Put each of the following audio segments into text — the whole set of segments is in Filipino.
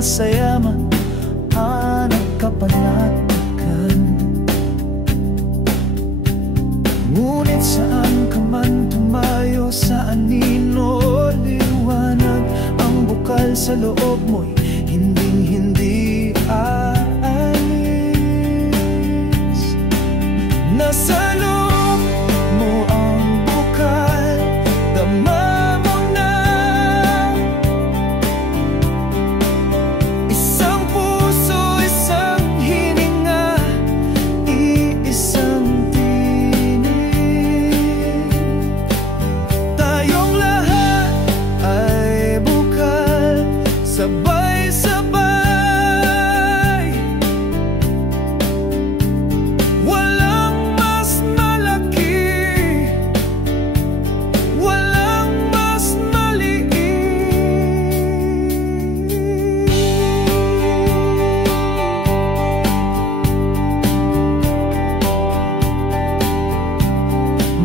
sa yaman, hanap kapanatakan. Ngunit saan ka man tumayo, sa anino o liwanag, ang bukal sa loob mo'y hinding-hindi aalis. Nasa loob mo ang bukal, dama mo na. Isang puso, isang hininga, iisang tinig. Tayong lahat ay bukal, sabay-sabay. Walang mas malaki, walang mas maliit.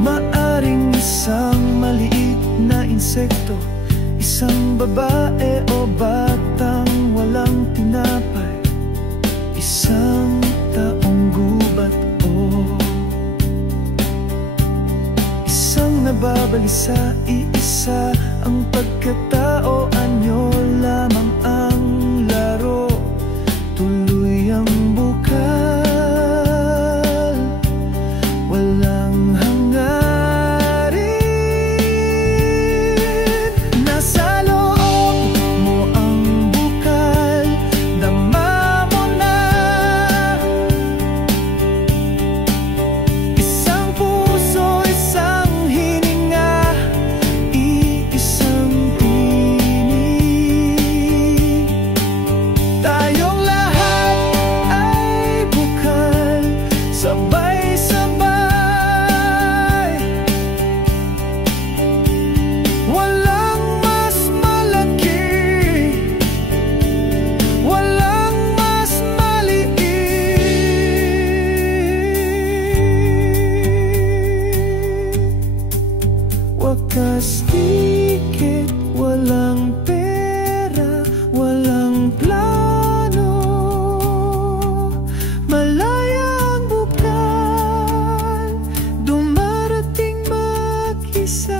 Maaring isang maliit na insekto, isang babae o batang walang tinapay, isang taong gubat o isang nababalisa. Iisa ang pagkatao, anyo lamang ang laro, tuloy ang bukal, walang hangarin. Nasa loob mo ang bukal, dama mo na. Isang puso, isang hininga, iisang tinig. Tayong lahat ay bukal, sabay-sabay. Walang mas malaki, walang mas maliit. Wakas tiket, walang pera, walang plano. Malaya ang bukal, dumarating mag-isa.